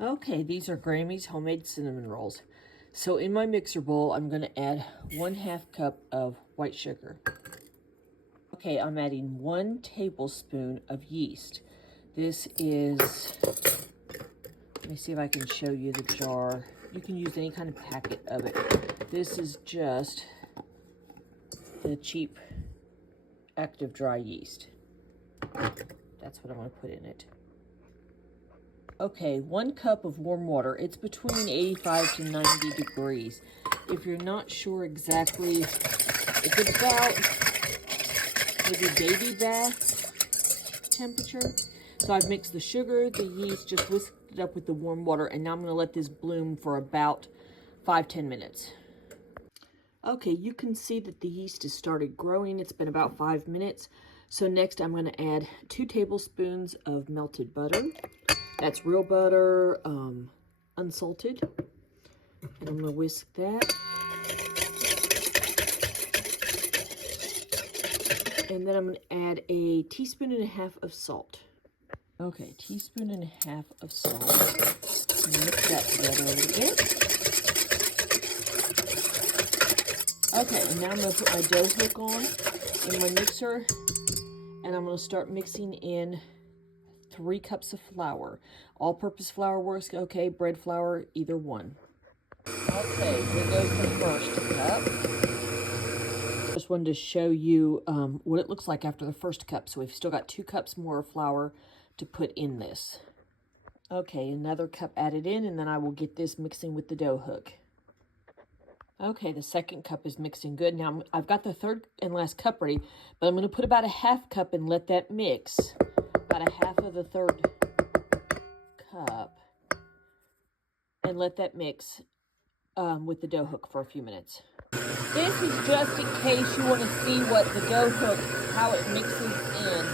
Okay, these are Grammy's homemade cinnamon rolls. So in my mixer bowl, I'm going to add 1/2 cup of white sugar. Okay, I'm adding 1 tablespoon of yeast. This is, let me see if I can show you the jar. You can use any kind of packet of it. This is just the cheap active dry yeast. That's what I'm going to put in it. Okay, 1 cup of warm water. It's between 85 to 90 degrees. If you're not sure exactly, it's about maybe baby bath temperature. So I've mixed the sugar, the yeast, just whisked it up with the warm water, and now I'm going to let this bloom for about 5-10 minutes. Okay, you can see that the yeast has started growing. It's been about 5 minutes. So next I'm going to add 2 tablespoons of melted butter. That's real butter, unsalted. And I'm going to whisk that. And then I'm going to add a 1.5 teaspoons of salt. Okay, 1.5 teaspoons of salt. Mix that together a little bit. Okay, and now I'm going to put my dough hook on in my mixer. And I'm going to start mixing in 3 cups of flour. All-purpose flour works okay, bread flour, either one. Okay, here goes the first cup. Just wanted to show you what it looks like after the first cup. So we've still got 2 cups more of flour to put in this. Okay, another cup added in, and then I will get this mixing with the dough hook. Okay, the second cup is mixing good. Now I've got the third and last cup ready, but I'm going to put about a 1/2 cup and let that mix. About a 1/2 of the third cup, and let that mix with the dough hook for a few minutes. This is just in case you want to see what the dough hook, how it mixes in,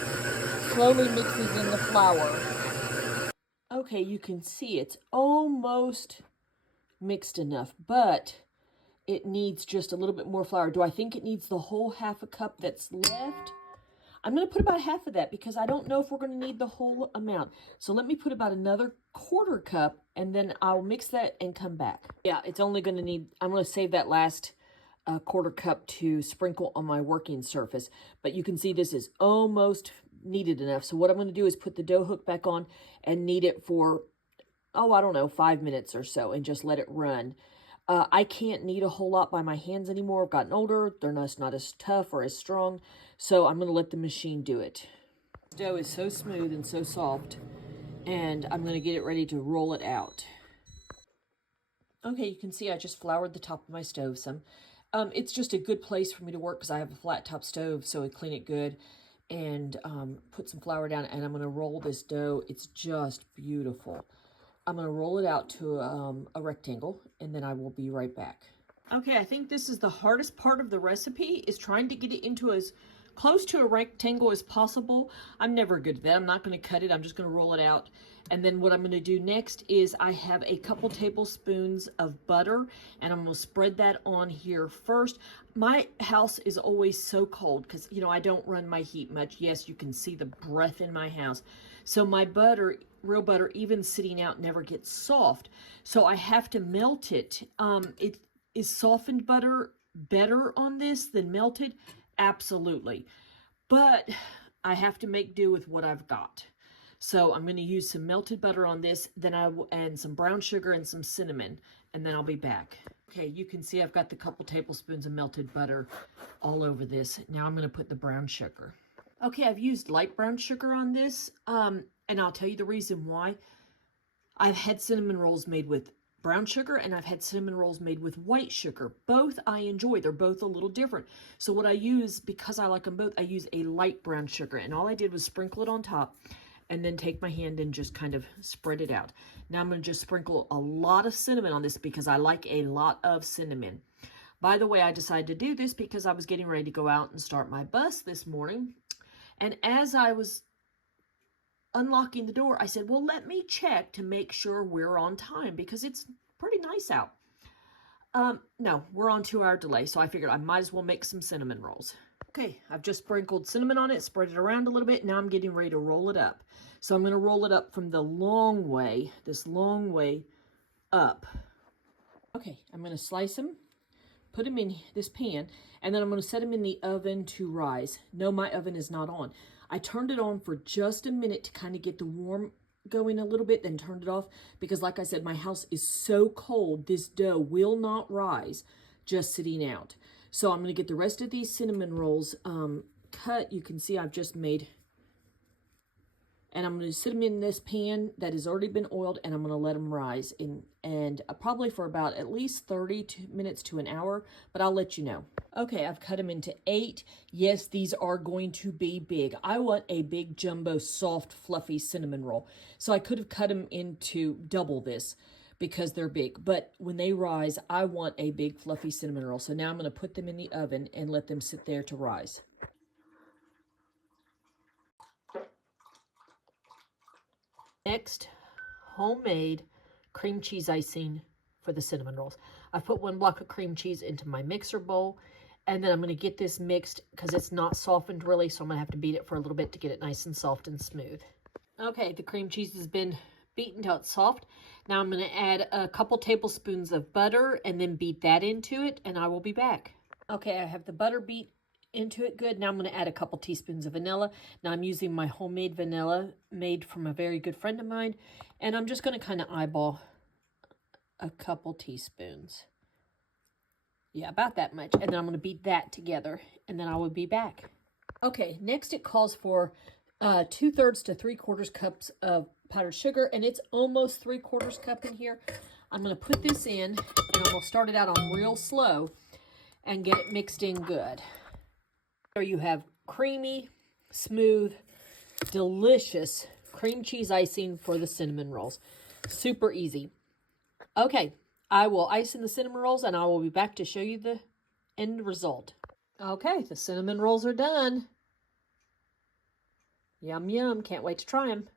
slowly mixes in the flour. Okay, you can see it's almost mixed enough, but it needs just a little bit more flour. Do I think it needs the whole 1/2 cup that's left? I'm going to put about 1/2 of that because I don't know if we're going to need the whole amount. So let me put about another 1/4 cup, and then I'll mix that and come back. Yeah, it's only going to need, I'm going to save that last 1/4 cup to sprinkle on my working surface. But you can see this is almost kneaded enough. So what I'm going to do is put the dough hook back on and knead it for, oh, I don't know, 5 minutes or so, and just let it run. I can't knead a whole lot by my hands anymore. I've gotten older. They're not as tough or as strong. So I'm going to let the machine do it. The dough is so smooth and so soft. And I'm going to get it ready to roll it out. Okay, you can see I just floured the top of my stove some. It's just a good place for me to work because I have a flat top stove. So I clean it good and put some flour down. And I'm going to roll this dough. It's just beautiful. I'm going to roll it out to a rectangle, and then I will be right back. Okay, I think this is the hardest part of the recipe, is trying to get it into as close to a rectangle as possible. I'm never good at that. I'm not going to cut it. I'm just going to roll it out. And then what I'm going to do next is I have a couple tablespoons of butter, and I'm going to spread that on here first. My house is always so cold because, you know, I don't run my heat much. Yes, you can see the breath in my house. So my butter, real butter, even sitting out, never gets soft. So I have to melt it. Is softened butter better on this than melted? Absolutely. But I have to make do with what I've got. So I'm going to use some melted butter on this, then and some brown sugar and some cinnamon, and then I'll be back. Okay, you can see I've got the couple tablespoons of melted butter all over this. Now I'm going to put the brown sugar. Okay, I've used light brown sugar on this, and I'll tell you the reason why. I've had cinnamon rolls made with brown sugar, and I've had cinnamon rolls made with white sugar. Both I enjoy. They're both a little different. So what I use, because I like them both, I use a light brown sugar, and all I did was sprinkle it on top and then take my hand and just kind of spread it out. Now I'm going to just sprinkle a lot of cinnamon on this because I like a lot of cinnamon. By the way, I decided to do this because I was getting ready to go out and start my bus this morning. And as I was unlocking the door, I said, well, let me check to make sure we're on time because it's pretty nice out. No, we're on 2-hour delay, so I figured I might as well make some cinnamon rolls. Okay, I've just sprinkled cinnamon on it, spread it around a little bit. Now I'm getting ready to roll it up. So I'm going to roll it up from the long way, this long way up. Okay, I'm going to slice them, put them in this pan, and then I'm going to set them in the oven to rise. No, my oven is not on. I turned it on for just a minute to kind of get the warm going a little bit, then turned it off because, like I said, my house is so cold, this dough will not rise just sitting out. So I'm going to get the rest of these cinnamon rolls cut. You can see I've just made, and I'm going to sit them in this pan that has already been oiled, and I'm going to let them rise and probably for about at least 30 minutes to an hour, but I'll let you know. Okay, I've cut them into 8. Yes, these are going to be big. I want a big jumbo soft fluffy cinnamon roll. So I could have cut them into double this because they're big. But when they rise, I want a big fluffy cinnamon roll. So now I'm going to put them in the oven and let them sit there to rise. Next, homemade cream cheese icing for the cinnamon rolls. I've put 1 block of cream cheese into my mixer bowl, and then I'm going to get this mixed because it's not softened really, so I'm going to have to beat it for a little bit to get it nice and soft and smooth. Okay, the cream cheese has been beaten till it's soft. Now I'm going to add a couple tablespoons of butter and then beat that into it, and I will be back. Okay, I have the butter beat into it good. Now I'm going to add a couple teaspoons of vanilla. Now I'm using my homemade vanilla made from a very good friend of mine, and I'm just going to kind of eyeball a couple teaspoons. Yeah, about that much. And then I'm going to beat that together, and then I will be back. Okay, next it calls for 2/3 to 3/4 cups of powdered sugar, and it's almost 3/4 cup in here. I'm going to put this in, and I'm going to start it out on real slow and get it mixed in good. There you have creamy, smooth, delicious cream cheese icing for the cinnamon rolls. Super easy. Okay, I will ice in the cinnamon rolls, and I will be back to show you the end result. Okay, the cinnamon rolls are done. Yum, yum. Can't wait to try them.